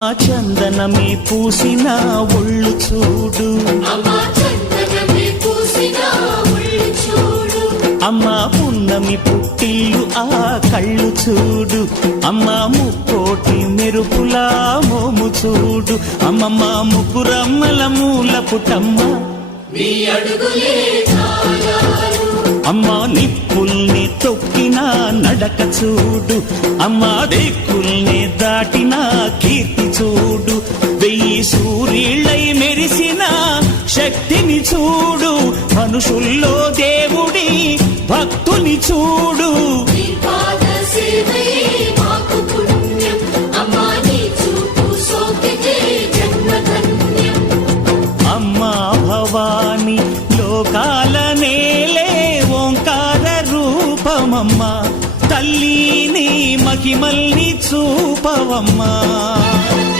ఆ చందనమే పూసిన ఒళ్ళు చూడు, అమ్మా పున్నమి పుట్టిల్లు ఆ కళ్ళు చూడు, అమ్మా ముక్కోటి మెరుపులా మోము చూడు, అమ్మమ్మ ముగ్గురమ్మల మూల పుటమ్మ అమ్మా నిప్పుల్ని తొక్కిన నడక చూడు, అమ్మా దిక్కుల్ని దాటిన కీర్తి చూడు, వెయ్యి సూర్యుళ్ళై మెరిసిన శక్తిని చూడు, మనుషుల్లో దేవుడి భక్తుని చూడు. అమ్మా భవాని లోకాల నేలే ఓంకార రూపమమ్మా, తల్లిని మహిమల్ని చూపవమ్మా.